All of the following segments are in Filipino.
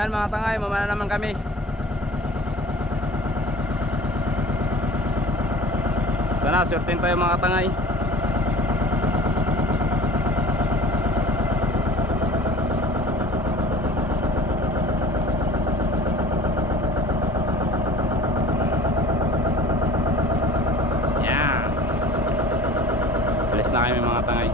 Yan mga tangay, mamana naman kami. Sana swertin tayo mga tangay. Yan. Alis na kami mga tangay.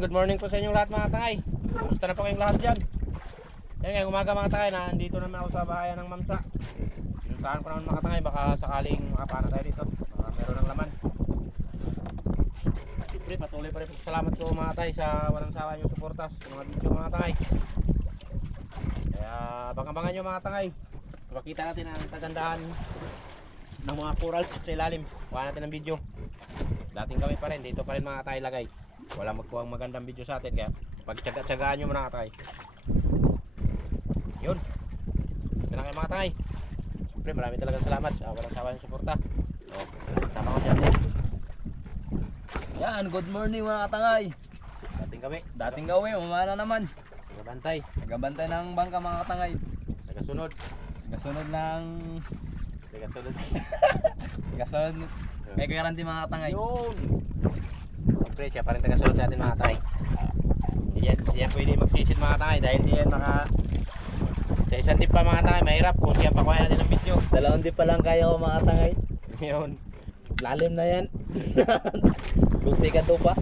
Good morning po sa inyong lahat mga tangay. Kumusta na po kayong lahat dyan? Yan ngayong umaga mga tangay, nandito naman ako sa bahayan ng Mamsa. Pinuntahan ko naman mga tangay, baka sakaling makapana tayo dito, meron ng laman. Siyempre patuloy pa rin po salamat ko mga tangay sa walang sawa nyo suporta sa mga video mga tangay. Kaya bang-abangan nyo mga tangay, makita natin ang kagandahan ng mga coral sa ilalim. Kuha natin ng video. Dating gawin pa rin, dito pa rin mga tangay lagay. Wala magkuhang magandang video sa atin, kaya pagtsaga-tsagaan nyo mga tangay. Yun, ito na kayo mga tangay. Siyempre maraming talagang salamat sa walang sawa yung suporta. So, sama ko dyan. Yan, good morning mga tangay. Dating gawi, umana naman. Nagabantay ng bangka mga tangay. Nagasunod May garanti mga tangay. Yun, siyempre siya pa rin tagasunod sa atin mga tangay. Hindi yan pwede magsisid mga tangay, dahil hindi yan sa isang tip pa mga tangay, mahirap kung siya pakuha natin ng video. Dalawang di pa lang kaya ko mga tangay. Yun, Lalim na yan. Lusi ka to pa.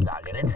Dali rin.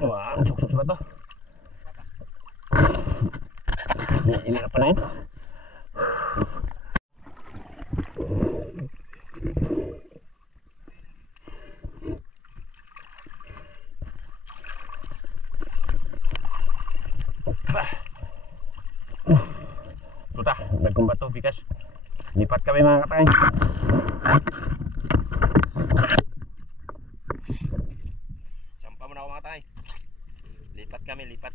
Wah, sukses ba to? Inirap pa na yun. Tuta, nagkumbato bikas. Lipat kami mga katay. Sampa mo na ako mga katay. Lipat kami, lipat.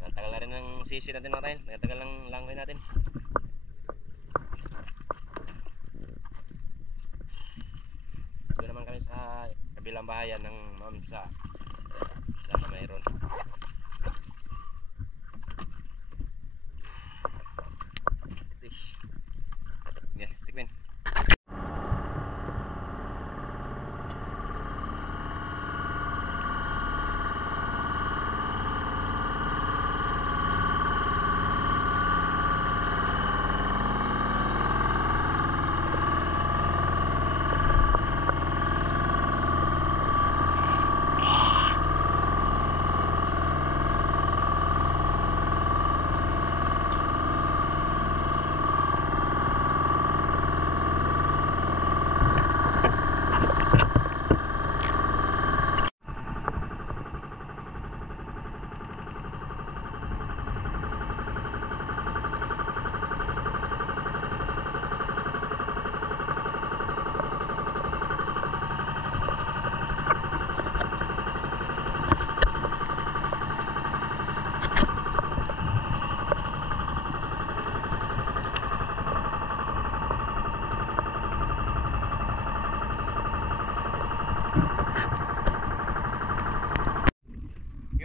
Nagtagal na rin ng sisi natin mga katay. Nagtagal ng langoy natin. Ito naman kami sa kabilang bahayan ng Mamsa. Sana mayroon. Tikmin.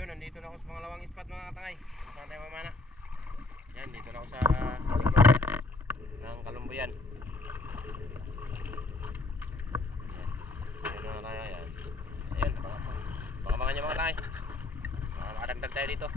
Nandito na ako sa mga lawang ispat mga katangay. Saan tayo mamana? Yan, dito na ako sa likod ng Kalumbuyan. Yan, na tayo yan. Ayan, baka niya mga katangay. Makadagdag tayo dito.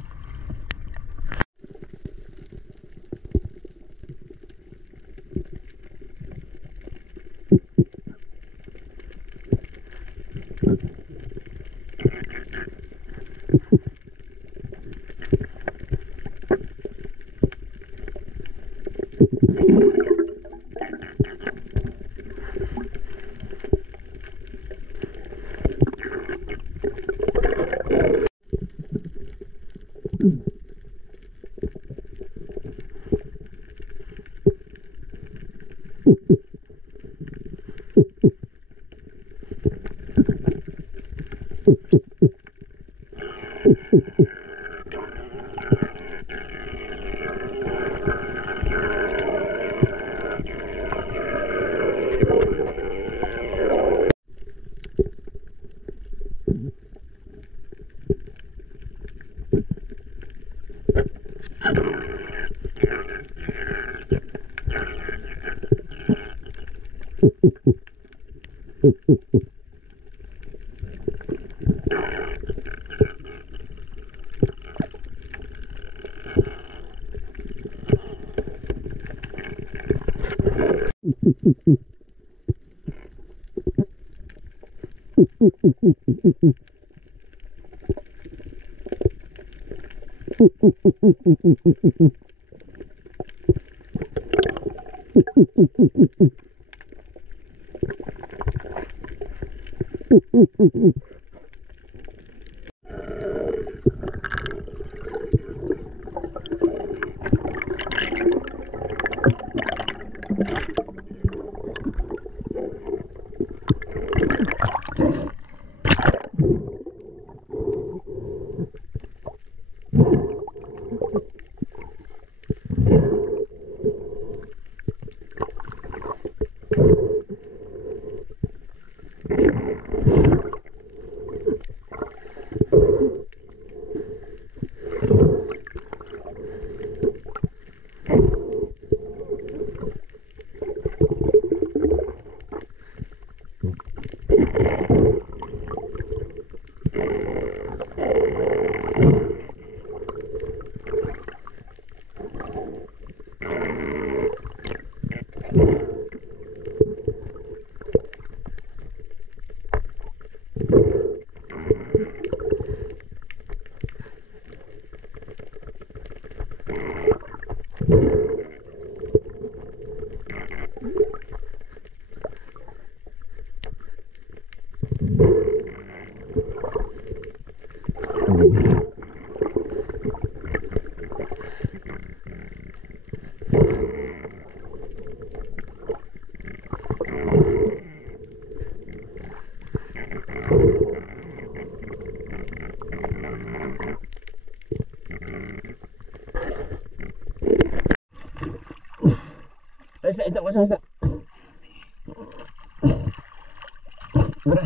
Masasa. Bra.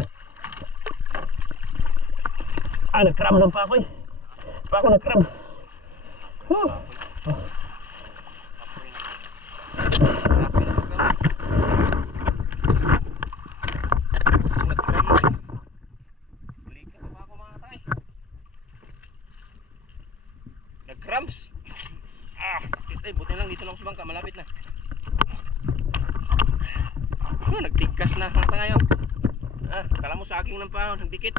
Nag-cram lang pa ako eh. Pa ako nag-crams. Nag-cramps. Buti lang dito lang sa bangka, malapit na. Nagtigkas na mga ngayon. Kala mo saging ng pahon, nagdikit.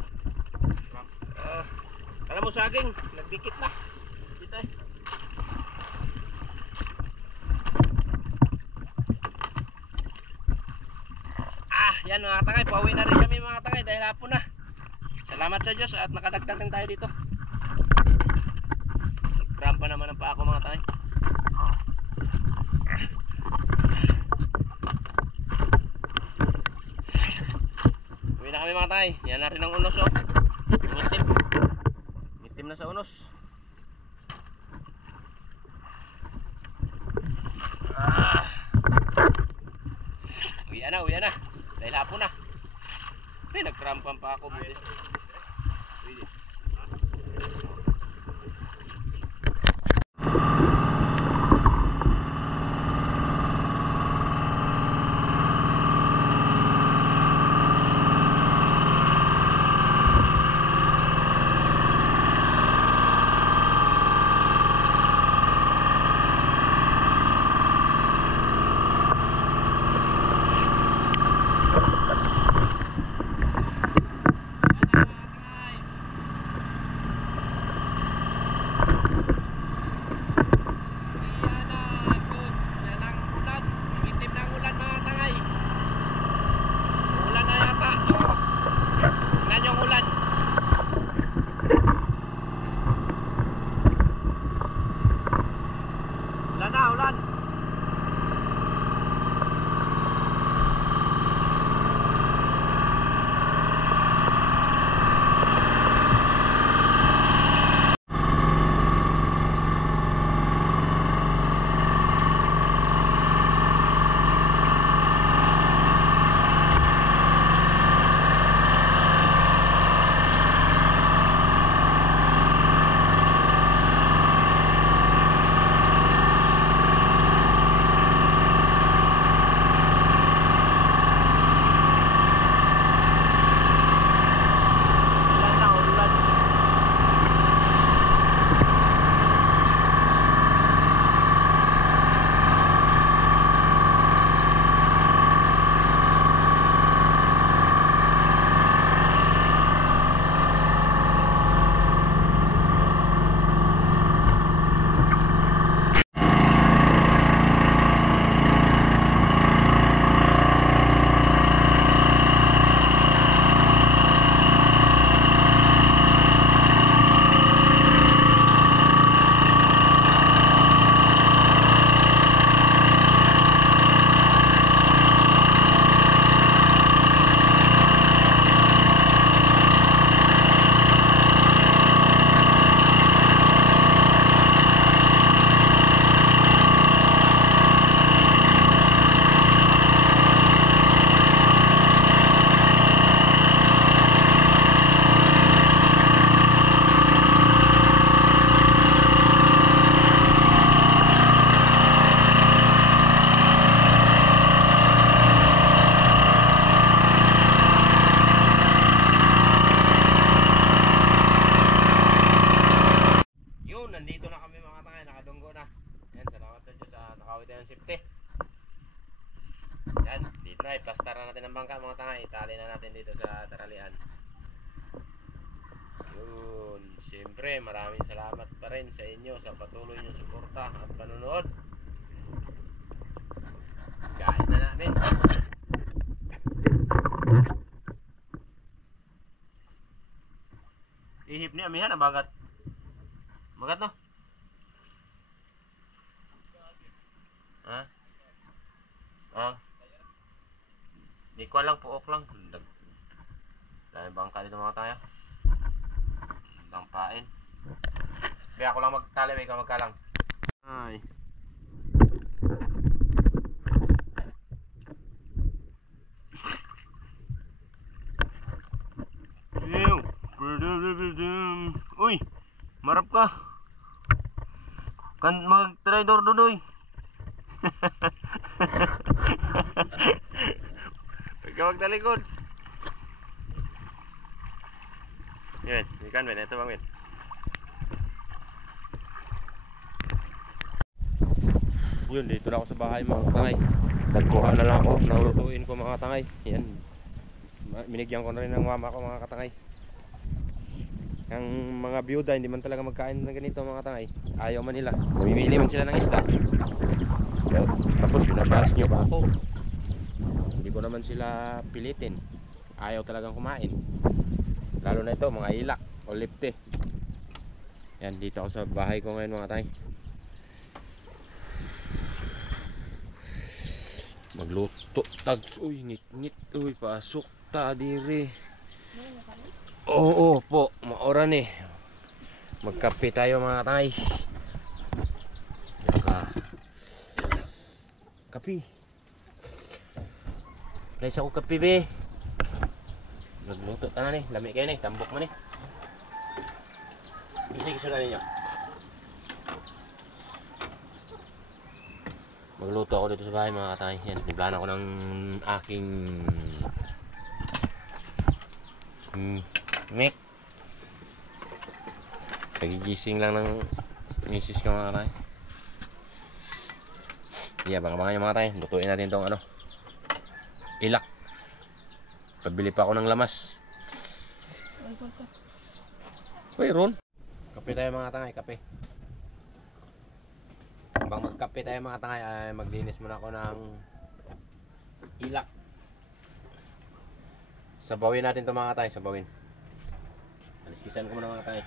Kala mo saging, nagdikit na. Dito eh. Yan mga tangay, pauwi na rin kami mga tangay dahil hapon na. Salamat sa Diyos at nakadagdag din tayo dito. Rampa naman ang pa ako mga tangay. Uwi na kami mga tangay. Yan na rin ang unos oh. Ngitim. Ngitim na sa unos. Uwi na. Dahil hapon na. Nagkrampan pa ako. Buti. Ulan. na, i-plaster na natin ang bangka mga tanga, itali na natin dito sa taralian. Yun, siyempre maraming salamat pa rin sa inyo sa patuloy niyong suporta at panonood. Kain na natin. Ihip ni amihan ang bagat. Bagat no? Ha? Di ko lang, puok lang. Dahil bangka dito mga tayo. Bangkain. Kaya ako lang magtali, ikaw magkalang. Ay. Uy, marap ka. Kan mag-try Dodoy. Huwag ka magtalikod. Yan, ikan men, ito bang men. Yun, dito na ako sa bahay mga tangay. Nagkuha na lang ako, nalutuin ko mga tangay. Yan, binigyan ko na rin ng mama ko mga katangay. Ang mga byuda hindi man talaga magkain ng ganito mga tangay. Ayaw man nila, namimili man sila ng isda. Tapos binabalas nyo pa ako. Hindi ko naman sila pilitin. Ayaw talagang kumain. Lalo na ito mga ilak o lipte. Yan, dito ako sa bahay ko ngayon mga tangay. Magluto tag. Uy, ngit-ngit. Uy, pasok ta diri. Oo po, maoran eh. Magkape tayo mga tangay. Kape. Guys, ako kape be. Nagluto ka na ni. Lami kayo ni. Tambok mo ni. Sige, sundan ninyo. Magluto ako dito sa bahay mga katay. Yan, niblahan ako ng aking mek. Nagigising lang ng misis ko mga katay. Yeah, baka yung mga katay. Lutuin natin itong ano, ilak. Pabili pa ako ng lamas. Uy, Ron. Kape tayo mga tangay, kape. Habang magkape tayo mga tangay, ay maglinis muna ako ng ilak. Sabawin natin ito mga tangay, sabawin. Aliskisan ko muna mga tangay.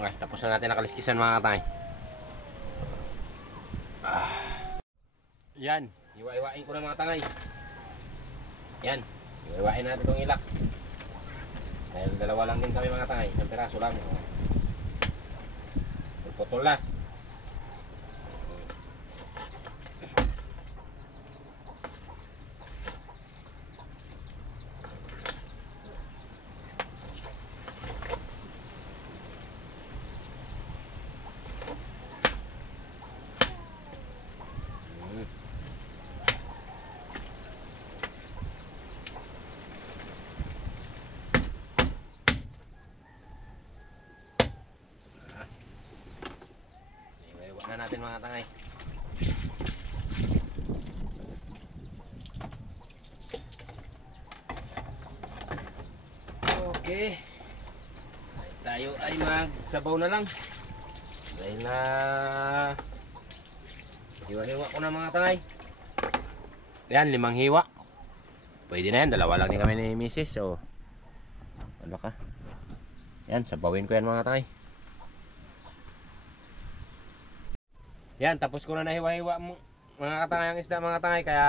Okay, tapos na natin nakaliskisan mga katay. Yan, iwa-iwain ko na mga tangay. Yan, iwa-iwain natin itong ilak. Dahil dalawa lang din kami mga tangay, isang piraso lang. Putol na. Na natin mga tangay. Okay, tayo ay magsabaw na lang dahil na hiwa-hiwa ko na mga tangay. Yan, 5 hiwa. Pwede na yan, dalawa lang din kami ni misis. So ano ka, yan, sabawin ko yan mga tangay. Yan, tapos ko na nahiwa-hiwa mga katangay ang isda mga tangay. Kaya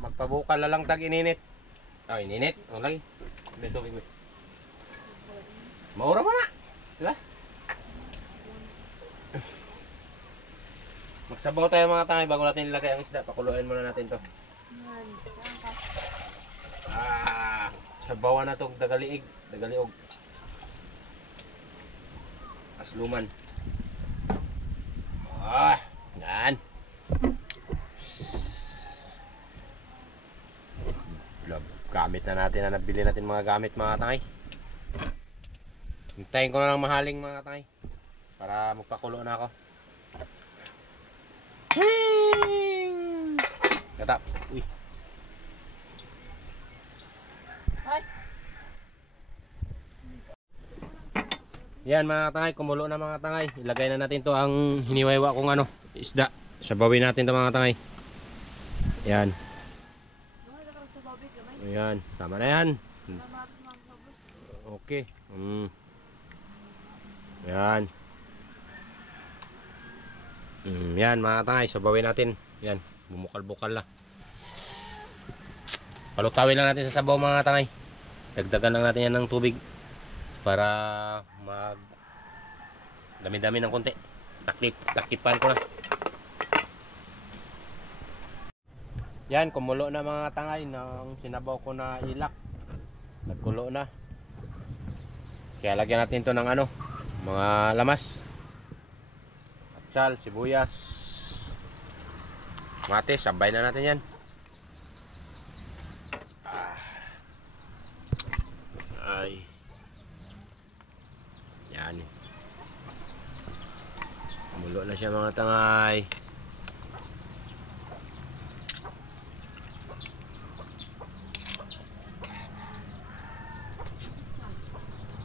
magpabukal na lang tag ininit. Oh, ininit? Ang lagi. May tubig mo. Maura mo na. Diba? Magsabaw tayo mga tangay bago natin ilagay ang isda. Pakuluin muna natin to. Sabawan na itong dagaliig. Dagaliog. Asluman. Yan. gamit na natin na nabili natin mga gamit mga tangay. Hintayin ko na lang mahaling mga tangay para magpakulo na ako. Katap. Uy. Yan mga tangay, kumulo na mga tangay. Ilagay na natin to ang hiniwaiwa kong ano, isda. Sabawin natin to mga tangay. Yan. Ayan, tama na yan. Okay. Yan. Yan mga tangay, sabawin natin. Yan, bumukal-bukal na. Palutawin lang natin sa sabaw mga tangay. Dagdagan lang natin yan ng tubig para mag dami-dami ng konti. Takipan ko na. Yan, kumulo na mga tangay ng sinabaw ko na ilak. Nagkulo na. Kaya lagyan natin to ng ano, mga lamas. Atsal, sibuyas, mate, sabay na natin yan. Ay. Yan. Kumulo na siya mga tangay.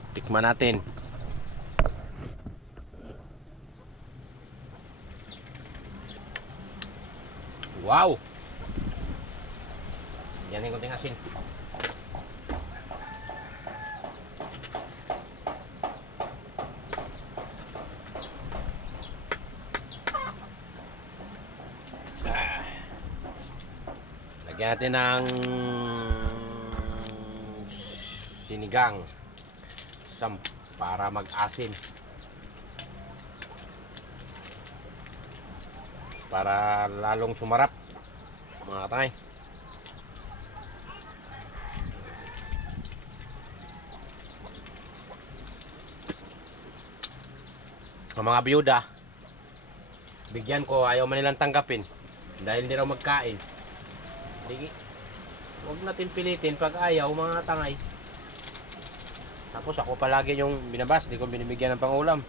Tikman natin. Wow! Yan yung kunting asin. Lagyan natin ng sinigang para mag-asin, para lalong sumarap mga tangay. Ang mga biyuda, bigyan ko, ayaw man nilang tanggapin dahil hindi raw magkain. Sige, huwag natin pilitin pag ayaw mga tangay. Tapos ako palagi yung binabas, di ko binibigyan ng pangulam.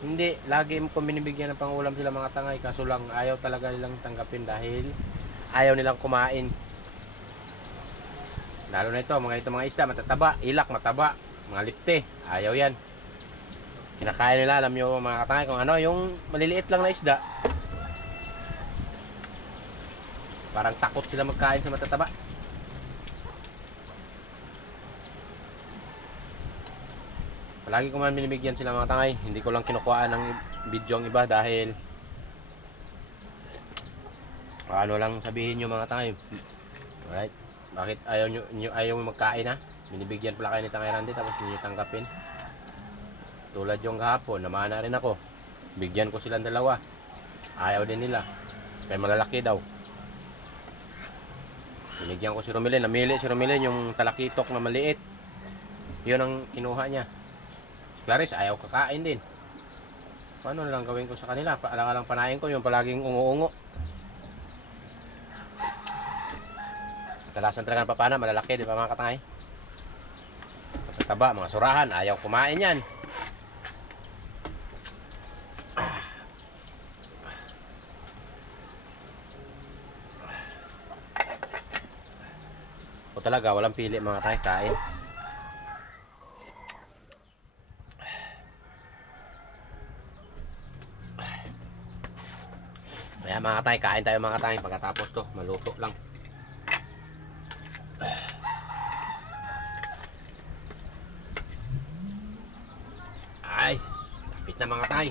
Hindi, lagi ko binibigyan ng pangulam sila mga tangay. Kaso lang ayaw talaga nilang tanggapin dahil ayaw nilang kumain. Lalo na ito, mga isda matataba, ilak mataba, mga lipte, ayaw yan. Kinakain nila, alam nyo mga tangay kung ano, yung maliliit lang na isda. Parang takot sila magkain sa matataba. Palagi ko man binibigyan sila mga tangay. Hindi ko lang kinukuhaan ng video ang iba dahil ano lang sabihin nyo mga tangay. Alright? Bakit ayaw mo magkain ha? Binibigyan pala kayo ni Tangay Randy tapos hindi tanggapin. Tulad yung kahapon, namana rin ako. Bigyan ko silang dalawa. Ayaw din nila. Kaya malalaki daw. Binigyan ko si Romilin. Namili si Romilin yung talakitok na maliit. Yun ang kinuha niya. Clarice, ayaw kakain din. Paano na lang gawin ko sa kanila? Alang-alang panayin ko yung palaging ungo-ungo. Kadalasan talaga ng papana, malalaki, di ba mga katangay? Matataba, mga surahan, ayaw kumain yan. O talaga, walang pili mga katangay, kain. Kaya mga katay, kain tayo mga katay. Pagkatapos to, maluto lang. Ay, lapit na mga katay.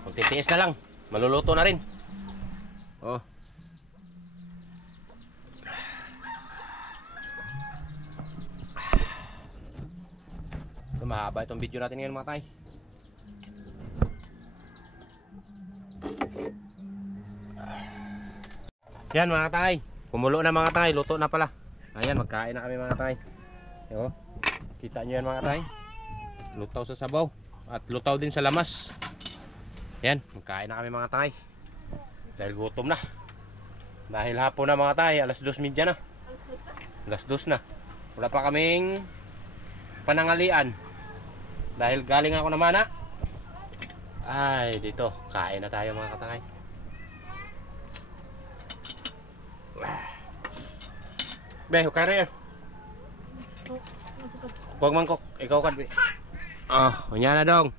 Kung titiis na lang, maluluto na rin. Oh. Ito, mahaba itong video natin ngayon mga katay. Yan mga tay, kumulo na mga tay, luto na pala. Ayan, magkain na kami mga tay. Yo, kita nyo yan mga tay. Lutaw sa sabaw at lutaw din sa lamas. Yan, magkain na kami mga tay. Dahil gutom na. Dahil hapon na mga tay, alas 2:30 na. 2:00 na. Wala pa kaming panangalian. Dahil galing ako naman na. Ay, dito. Kain na tayo mga katangay. Be, hukari eh. Huwag mangkok. Ikaw kad. Unya na dong.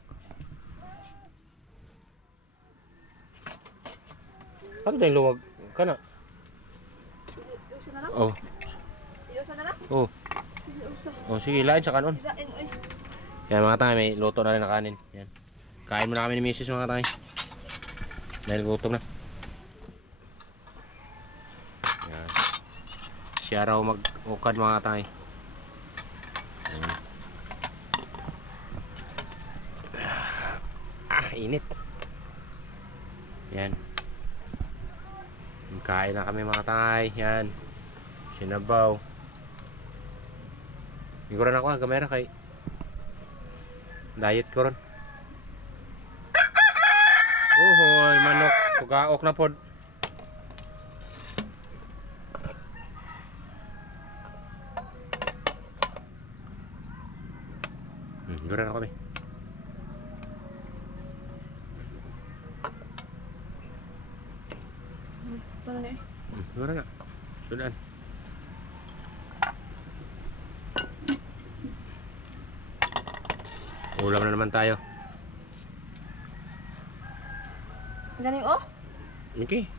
Ano tayong luwag? Kana? Iusan na lang? Oh. Iusan na lang? Oh. Iusan. Oh, sige, lain sa kanon. Ilain, oy. Yan mga tangay, may luto na rin na kanin. Yan. Kain muna kami ni Mrs. mga tangay. Dahil gutom na. Yan. Siya raw mag-ukad mga tangay. Yan. Init. Yan. Kain na kami mga tangay. Yan. Sinabaw. Iguran ako gamera kay diet ko ron. Uhoy, manok. Tugaok na pod. Iguran ako kami. Ito na eh. Iguran na. Sudan. Ulam na naman tayo. Galing oh? Okay.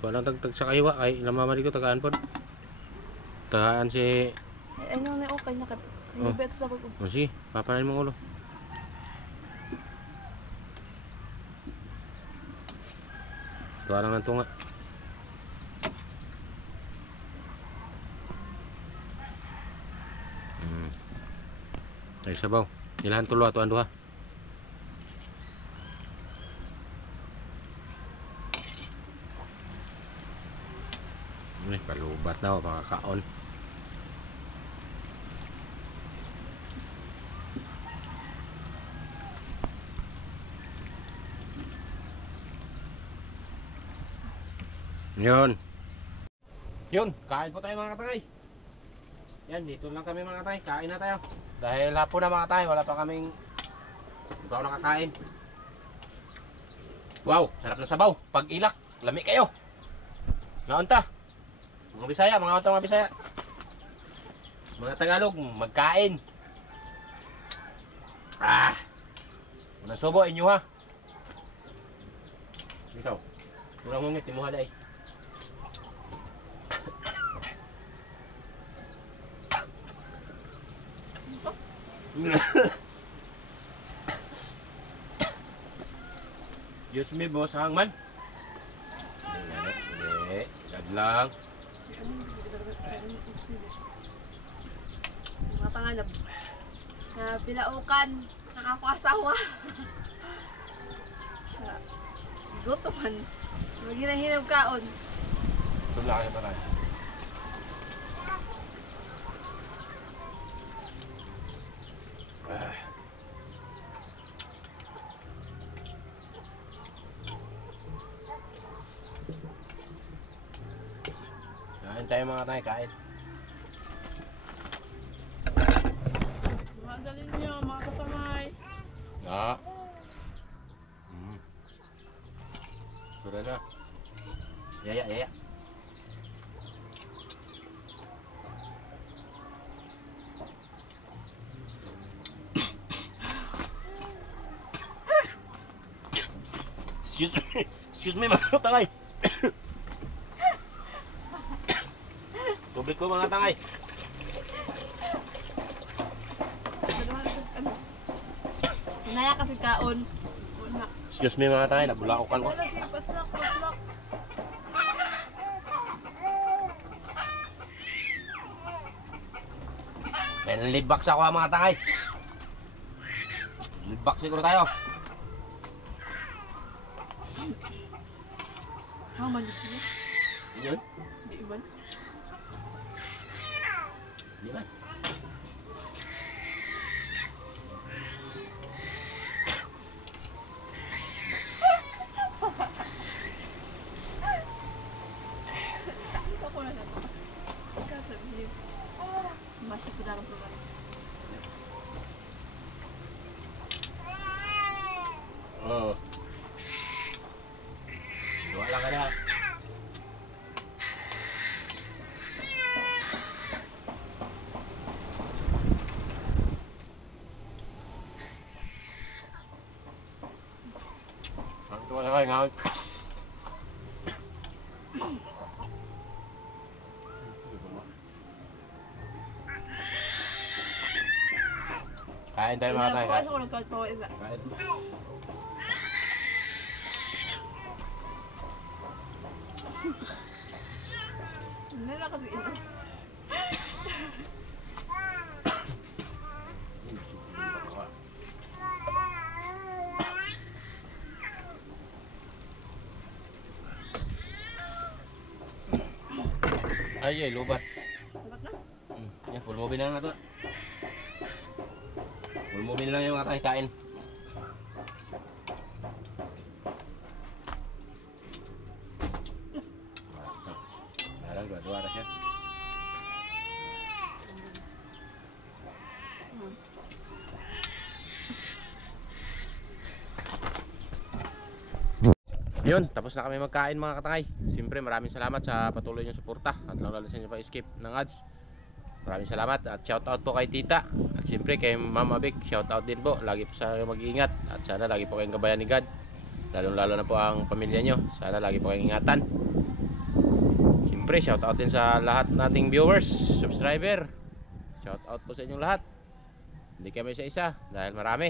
Kung lang tagtag sa kaywa ay namamali ko tagaan po. Tagaan si Ay, ano na okay na ka. Oh. Ay, betos lang ako. o si papanain mong ulo. Tuwa lang ng tunga. Ay sabaw. Ilahan tulo ato anduha. Ay, palubat na ako makakaon. Yun, kain po tayo mga katangay. Yan, dito lang kami mga katangay. Kain na tayo. Dahil hapon na mga katangay, wala pa kaming ikaw nakakain. Wow, sarap na sabaw. Pag ilak, lami kayo. Naunta. Mga Bisaya, mga Bisaya. Mga Tagalog, magkain. Nasubo inyo ha. Ikaw. Kurang ngungit, timuha day. Diyos me boss hangman. Hindi, sad lang. Mga panganab. Na pinaukan. Nakakasawa. Gutuman. Maghinang-hinang kaon. Tumla kayo pa tayo. Kain tayo mga tayo, kain. Mga galing niyo, mga kapamay. Sudah na. Yaya. Excuse me mga tangay. Tubig ko mga tangay. Naya kasi kaon. Una. Excuse me mga tangay, nabulaukan ko. Wala siya, paslak. May libak sa ako mga tangay. Libak siguro tayo. How many siya? Yun? Di iban? Di ba? Ito ko na naman. Kasabihin. Wala. Ang tuwa sa kanya. Kain tayo mga tayo. Pawis ako nagkapawis. Kain. Hindi na kasi ito. Ay, lubat. Dapat na? Yan, full movie na lang na to. Full movie na lang yung mga tayo kain. Meron, dua na siya. Yun, tapos na kami magkain mga katangay. Siyempre maraming salamat sa patuloy niyong suporta at lalo sa inyo pa-skip ng ads. Maraming salamat at shout out po kay Tita. At siyempre kay Mama Vic, shout out din po. Lagi po sa mag-iingat at sana lagi po kayong gabayan ni God. Lalo na po ang pamilya nyo. Sana lagi po kayong ingatan. Siyempre shout out din sa lahat nating viewers, subscriber. Shout out po sa inyong lahat. Hindi kami isa-isa dahil marami.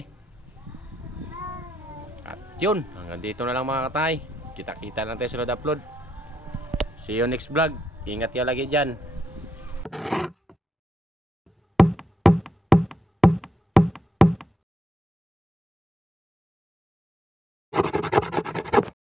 At yun, hanggang dito na lang mga katay. Kita-kita lang tayo sa upload. See you next vlog. Ingat ka lagi dyan.